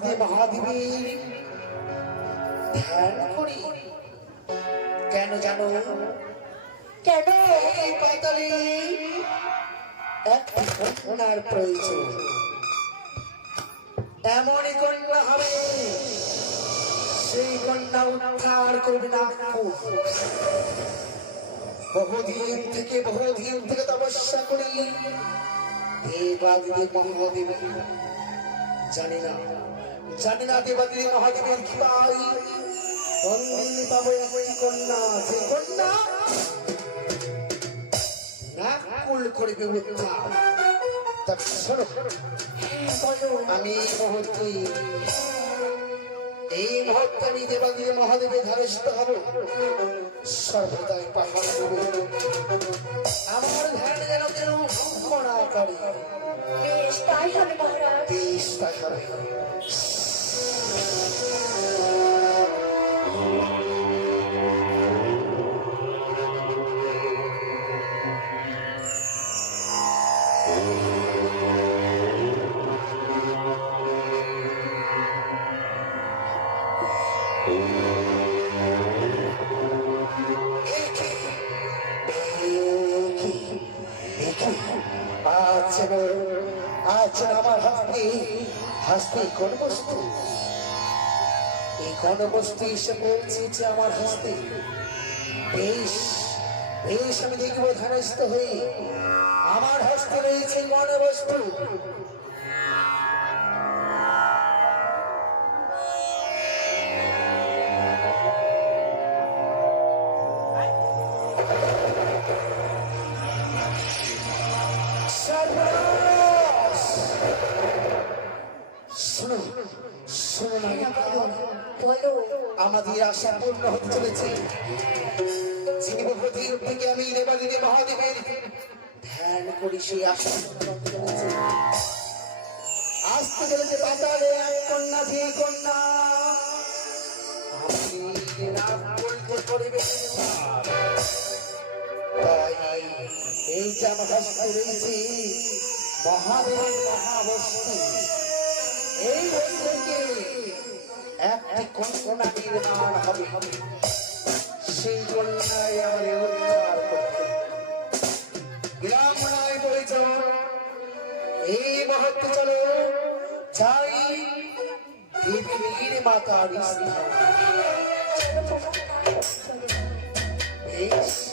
দেবাদিদেব মহাদেবের ধ্যান করি। কেন জানো? কেন? এই পাতালে একটি প্রয়োজন। এমনই কন্যা হবে, সেই কন্যা উদ্ধার করবে না বহুদিন থেকে বহুদিন থেকে তপস্যা করি। দেবাদিদেব মহাদেব, জানি না। জানি না দেবাদিদেব মহাদেবের কি পাই অন্যে পাবো একটি কন্যা যে কন্যা নাকুল করবে বলো আমি মুহূর্তে এই মুহূর্তে আমি দেবাদিদেব মহাদেবের ধারিষ্ঠ হব। সর্বদাই পাহাড় আমার ধ্যান যেন কেউ ভঙ্গ না করে। বেশ তাই হবে মহারাজ। বেশ তাই হবে। আজ যেন আমার হাসতে কোন বস্তু এই কোন বস্তু এসে পৌঁছেছে আমার হাসতে বেশ বেশ আমি দেখব ধানস্থ হয়ে আমার হস্তে রয়েছে কোন বস্তু আমাদের আশা পূর্ণ হতে চলেছে। যিনি বহুদিন থেকে আমি দেবাদিনী মহাদেবের ধ্যান করি সেই আশা। আসতে চলেছে। পাতালে এক কন্যা যে কন্যা আমি নাম বলতে তাই এই যে আমার হস্তে মহাদেবের মহাবস্তু। এই বস্তুকে একটি কল্পনা নির্মাণ হবে সেই কন্যায় আমাদের উদ্ধার করতে বিরামনায় পরিচয় এই মহত্ব চলো। যাই দেবীর মাতার স্থান। বেশ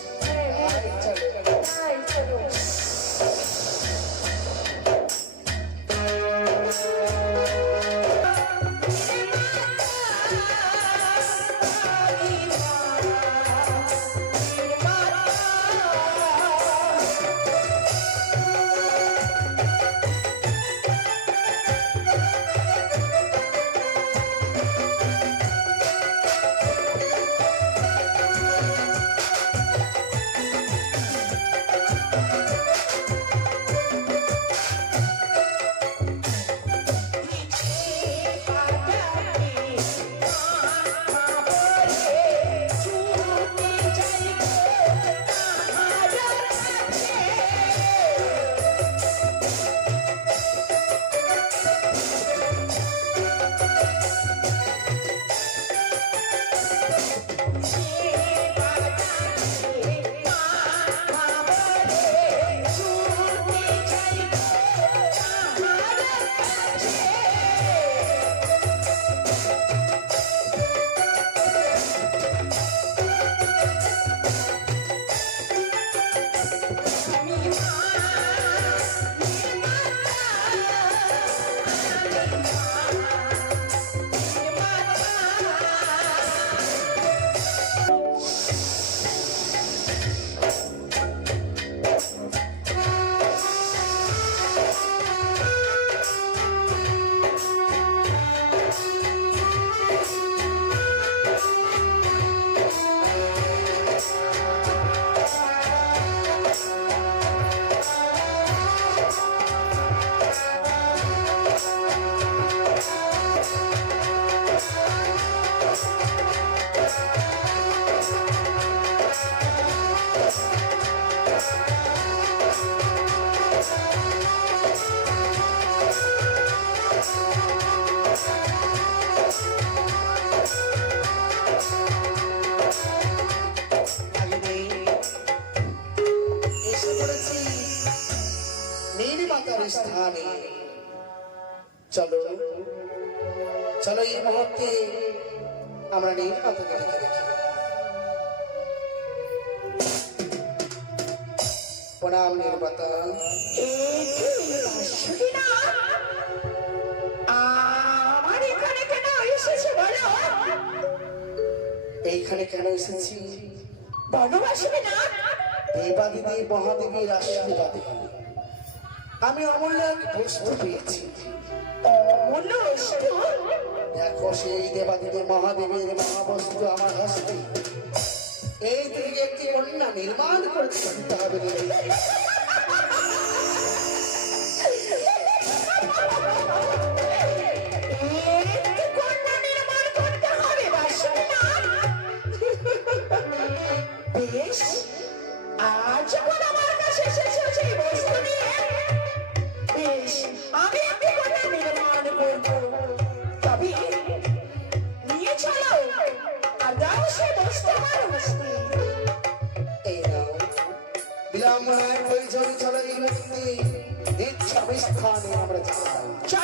চলো। চলো এই মুহূর্তে আমরা নির্মাতাকে লিখে রাখি প্রণাম নির্মাতা এইখানে কেন এসেছি? দেবাদিনী মহাদেবীর আশীর্বাদে। আমি অমূল্য এক বস্তু পেয়েছি। দেখো সেই দেবাদিনী মহাদেবের মহাবস্তু আমার হস্তে এই থেকে একটি কন্যা নির্মাণ করতে হবে। ইচ্ছা স্থানে আমরা যাই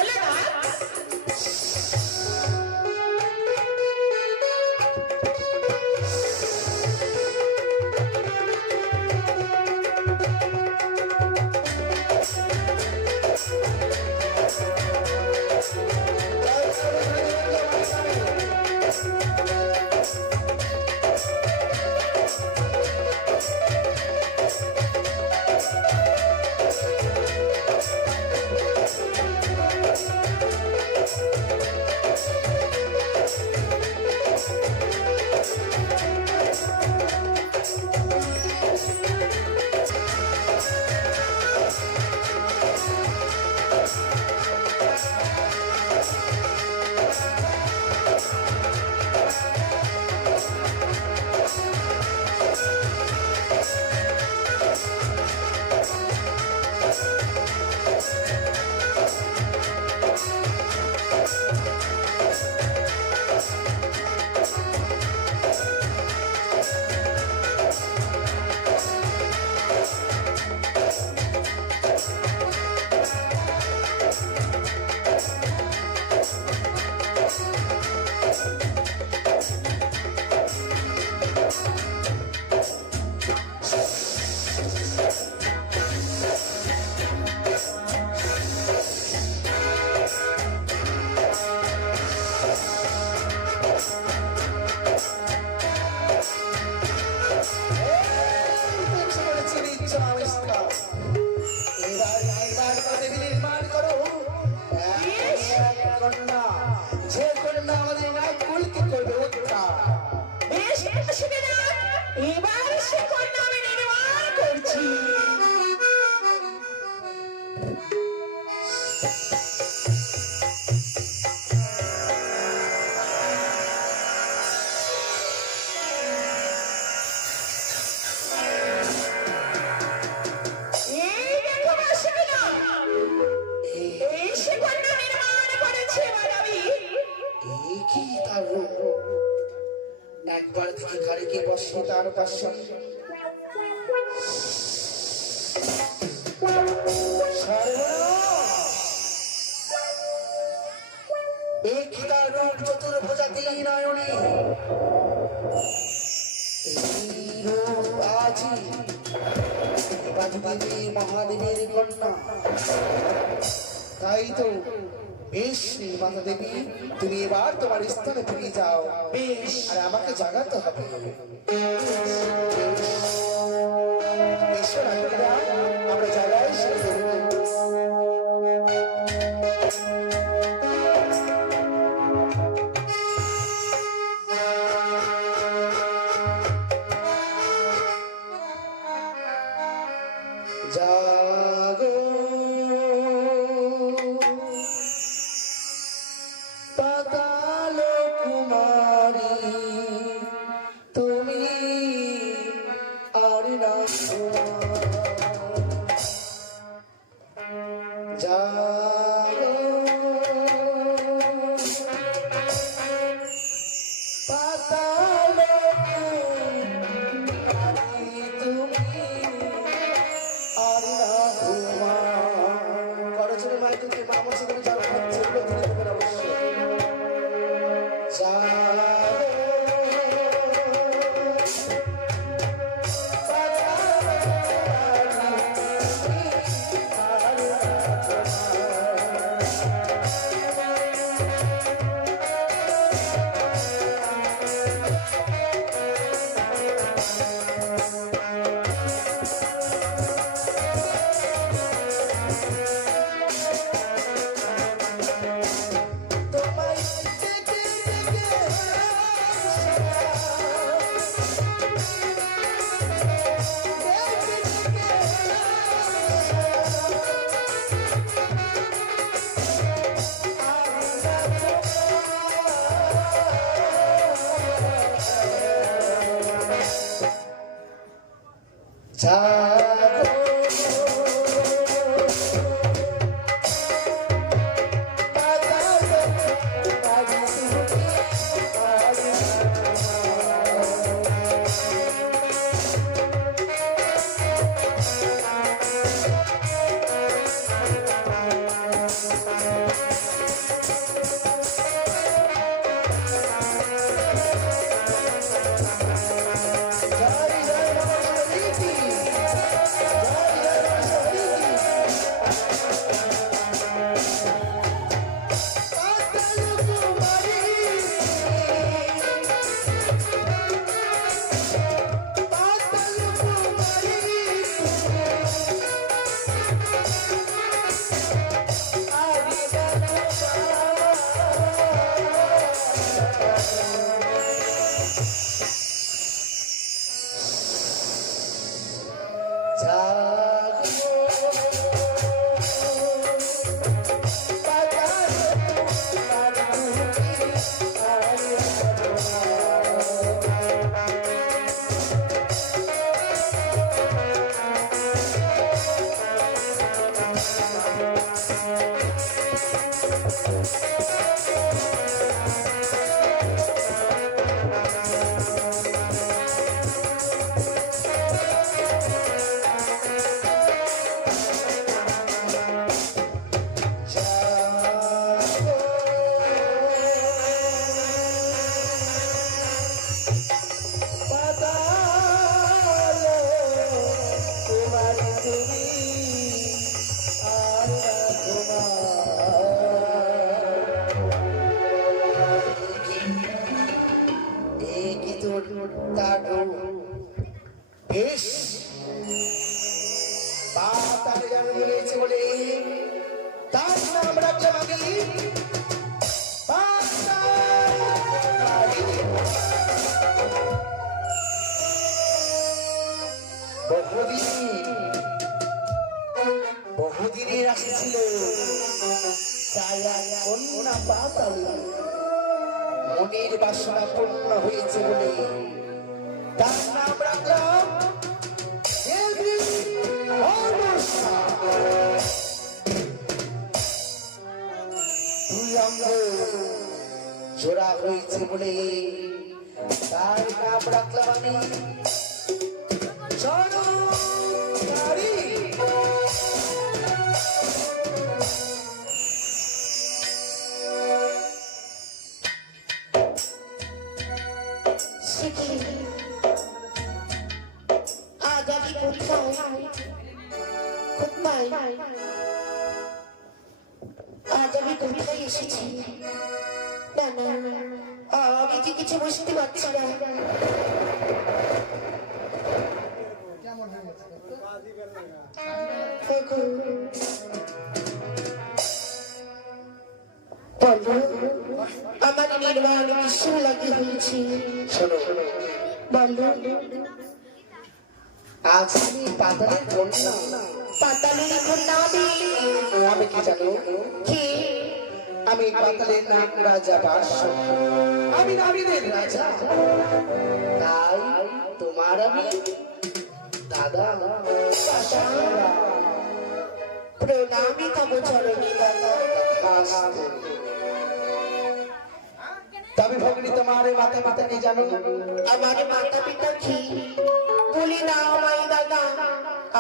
ঘরে কি বসে তার পাশে! এই কি তার চতুর্ভুজা তিন নয়নে আজি দেবাদিদেবী মহাদেবীর কন্যা। তাই তো বেশ মাতা দেবী তুমি এবার তোমার স্থানে ফিরে যাও। বেশ। আর Jakarta. जा জোড়া হয়েছে বলে তার নাম রাখলাম আমি আমি যে কিছু বুঝতে পারছি না। আমার নির্মাণ বিশ্ব লাগে হয়েছে? বলো। আজ আমি পাতালের কন্যা। পাতালের আমি কি জানো? কে? আমি পাতালের নাম রাজা আমি নারীদের রাজা। তাই তোমার আমি দাদা। প্রণামী তব চরণী তবে ভগিনী তোমার মাতা পিতা কি জানো? আমার মাতা পিতা কি? বলি না আমায় দাদা।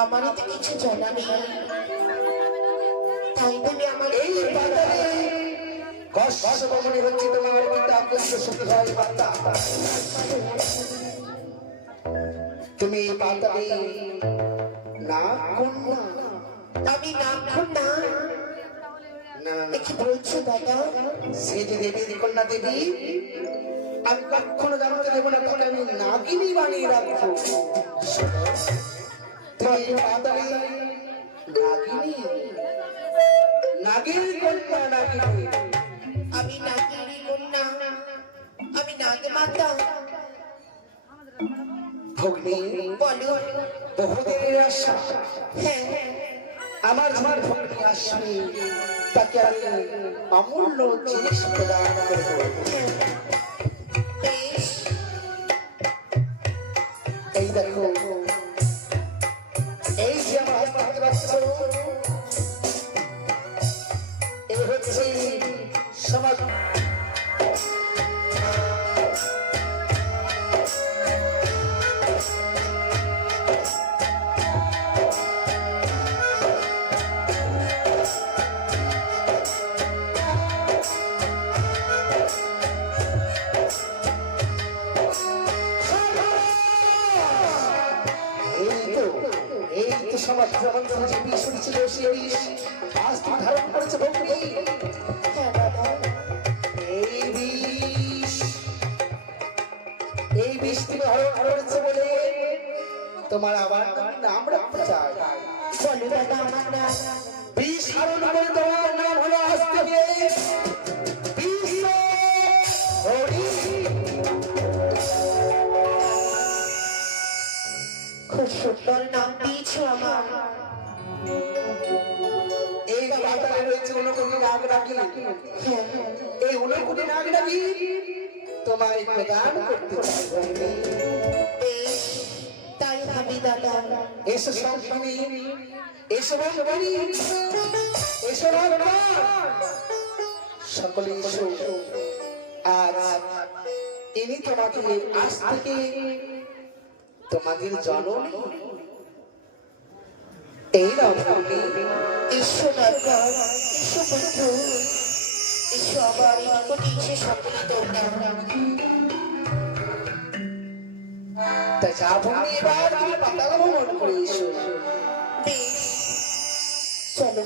আমারই তো কিছু জানা নেই। তাই তুমি আমার এই পাতালে কষ্ট মনে হচ্ছে তোমার পিতা পুত্র সুখী হয় মাতা তুমি এই না কন্যা? আমি না না কি বলছো দাদা? সে যে দেবী কন্যা দেবী আমি কখনো জানতে দেবো না আমি নাগিনী বানিয়ে রাখব। তুমি পাতালে নাগিনী? নাগিনী কন্যা নাগিনী। আমি নাগিনী কন্যা আমি নাগমাতা। ভগ্নী বলো। বহুদিনের আশা। হ্যাঁ হ্যাঁ। আমার আমার ভগ্নী আসবে তাকে আমি অমূল্য জিনিস প্রদান করব। এই দেখো তোমার আবার নাম রাখতে চাই। বলো দাদা আমার নাম বিষ ধারণ করে তোমার নাম হলো হরি। খুব সুন্দর নাম দিয়েছ আমার। এই পাতালে রয়েছে উনকোটি নাগ রাখি এই উনকোটি নাগ রাখি তোমায় প্রদান করতে এসো সংসারী এসো ভগবানী এসো ভগবান সকলে এসো। আজ ইনি তোমাকে আজ থেকে তোমাদের জননী। এই রকমই এসো দাদা এসো বন্ধু, এসো আবার নিকটে এসে সকলে তোমরা। তাই যা ভূমি এবার তুমি পাতাল ভ্রমণ করে এসো চলো।